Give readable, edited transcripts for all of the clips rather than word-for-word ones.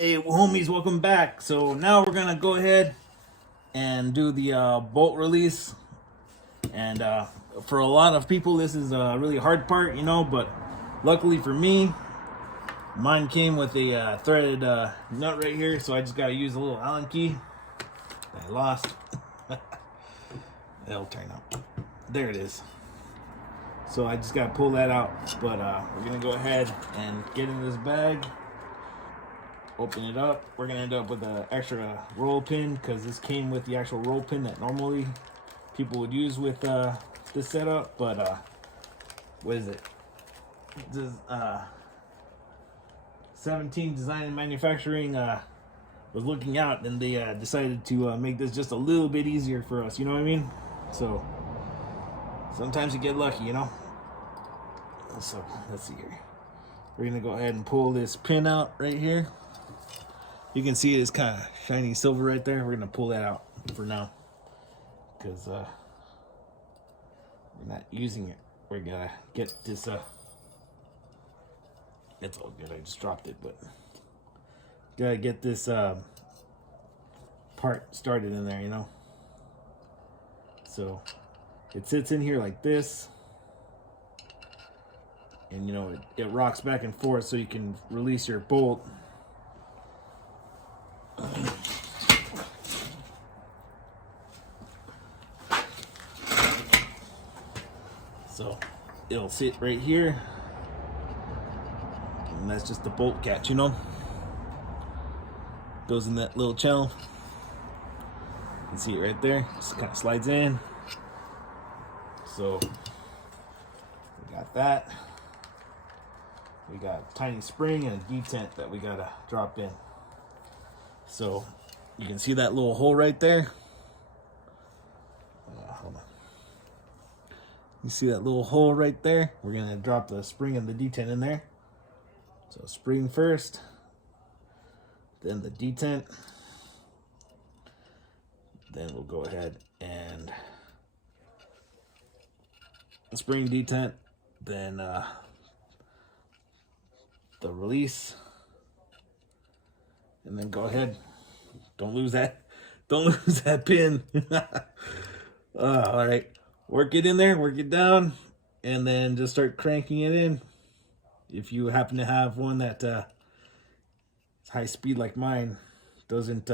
Hey homies, welcome back. So now we're gonna go ahead and do the bolt release. And for a lot of people, this is a really hard part, but luckily for me, mine came with a threaded nut right here, so I just gotta use a little Allen key that I lost. It'll turn out. There it is. So I just gotta pull that out, but we're gonna go ahead and get in this bag. Open it up. We're gonna end up with an extra roll pin because this came with the actual roll pin that normally people would use with this setup. But what is it? This 17 Design and Manufacturing was looking out, and they decided to make this just a little bit easier for us. You know what I mean? So sometimes you get lucky, So let's see here. We're gonna go ahead and pull this pin out right here. You can see it's kind of shiny silver right there. We're going to pull that out for now because we're not using it. We're going to get this, it's all good. I just dropped it, but got to get this part started in there, So it sits in here like this. And, it rocks back and forth so you can release your bolt. So it'll sit right here, and that's just the bolt catch, Goes in that little channel. You can see it right there. Just kind of slides in. So we got that. We got a tiny spring and a detent that we gotta drop in. So you can see that little hole right there. Hold on. You see that little hole right there? We're gonna drop the spring and the detent in there. So spring first, then the detent. Then we'll go ahead and spring detent, then the release. And then go ahead. Don't lose that. Don't lose that pin. All right. Work it in there. Work it down. And then just start cranking it in. If you happen to have one that is high speed like mine, doesn't...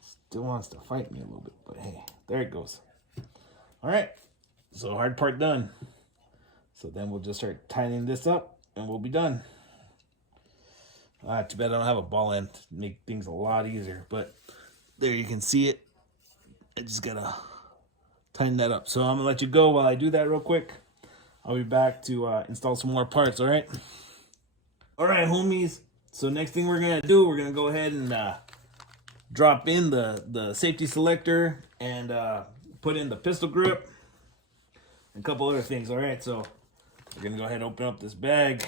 Still wants to fight me a little bit. But hey, there it goes. All right. So hard part done. So then we'll just start tightening this up and we'll be done. Too bad I don't have a ball end to make things a lot easier. But there you can see it. I just gotta tighten that up. So I'm gonna let you go while I do that real quick. I'll be back to install some more parts, all right? All right, homies. So next thing we're gonna do, we're gonna go ahead and drop in the safety selector and put in the pistol grip and a couple other things, all right? So we're gonna go ahead and open up this bag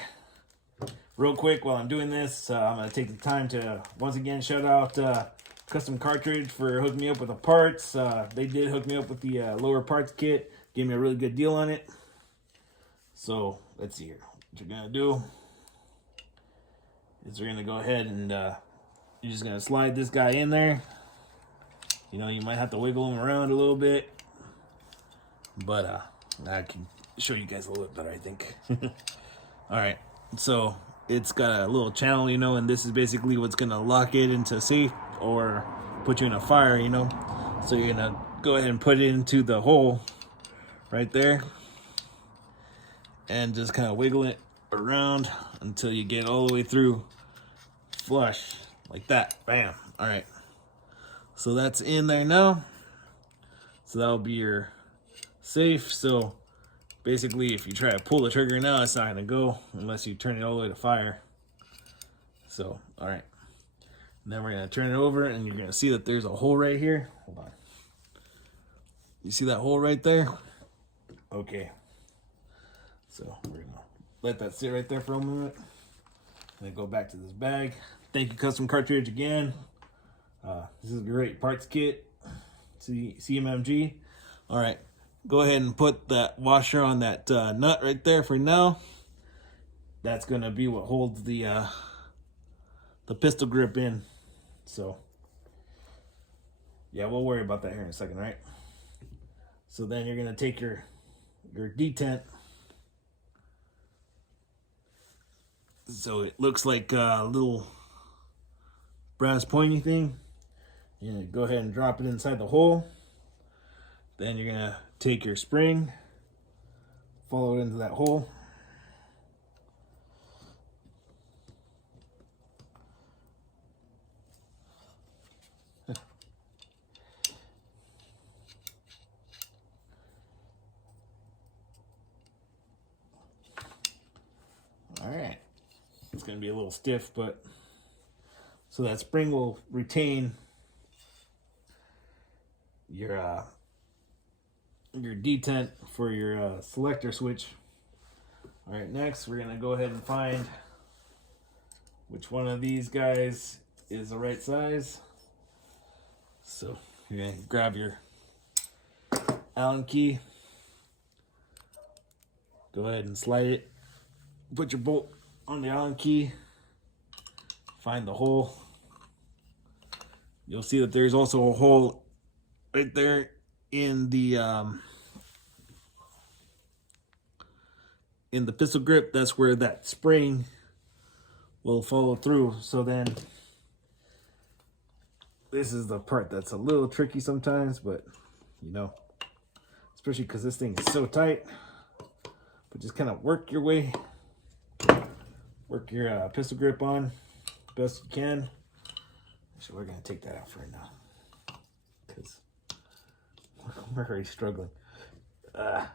real quick while I'm doing this. I'm gonna take the time to once again shout out Custom Cartridge for hooking me up with the parts. They did hook me up with the lower parts kit, gave me a really good deal on it. So let's see here. What you're gonna do is we're gonna go ahead and you're just gonna slide this guy in there. You might have to wiggle him around a little bit, but I can show you guys a little bit better, I think. All right, so it's got a little channel, and this is basically what's gonna lock it into safe or put you in a fire, So you're gonna go ahead and put it into the hole right there and just kind of wiggle it around until you get all the way through flush like that. Bam. All right, so that's in there now. So that'll be your safe. So basically, if you try to pull the trigger now, it's not gonna go unless you turn it all the way to fire. So, all right. And then we're gonna turn it over and you're gonna see that there's a hole right here. Hold on. You see that hole right there? Okay. So we're gonna let that sit right there for a minute. And then go back to this bag. Thank you, Custom Cartridge, again. This is a great parts kit. CMMG. All right. go ahead and put that washer on that nut right there for now. That's going to be what holds the pistol grip in. So yeah, we'll worry about that here in a second, right? So then you're going to take your detent. So it looks like a little brass pointy thing. You're going to go ahead and drop it inside the hole. Then you're going to take your spring, follow it into that hole. All right. It's going to be a little stiff, but so that spring will retain your detent for your selector switch. All right, next we're gonna go ahead and find which one of these guys is the right size. So you're gonna grab your Allen key, go ahead and slide it, put your bolt on the Allen key, find the hole. You'll see that there's also a hole right there in the pistol grip. That's where that spring will follow through. So then this is the part that's a little tricky sometimes, but you know, especially because this thing is so tight. But just kind of work your pistol grip on best you can. Actually, we're gonna take that out for right now because we're already struggling. All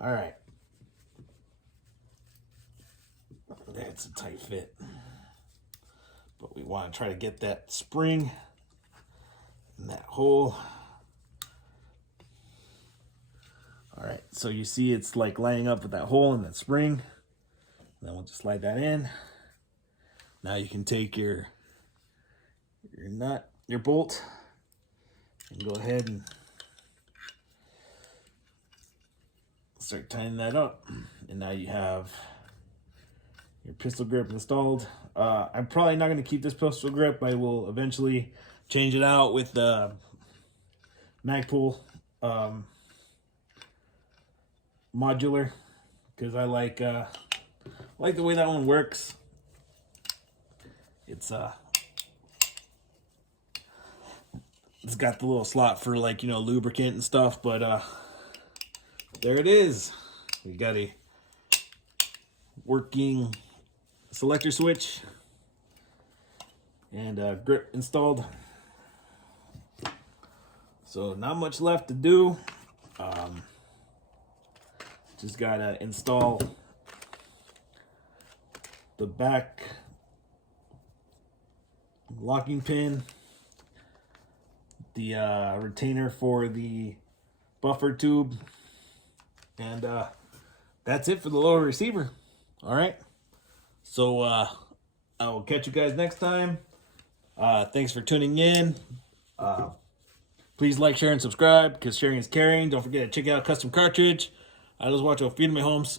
right, that's a tight fit, but we want to try to get that spring in that hole. All right, so you see it's like lining up with that hole in that spring. And then we'll just slide that in. Now you can take your nut, your bolt, and go ahead and start tightening that up. And now you have your pistol grip installed. I'm probably not going to keep this pistol grip. I will eventually change it out with the Magpul modular, because I like the way that one works. It's got the little slot for, like, you know, lubricant and stuff, but there it is. We got a working selector switch and grip installed. So not much left to do. Just gotta install the back locking pin, the retainer for the buffer tube, and that's it for the lower receiver. All right, so I will catch you guys next time. Thanks for tuning in. Please like, share, and subscribe, because sharing is caring. Don't forget to check out Custom Cartridge. I just watch out Firme Homes.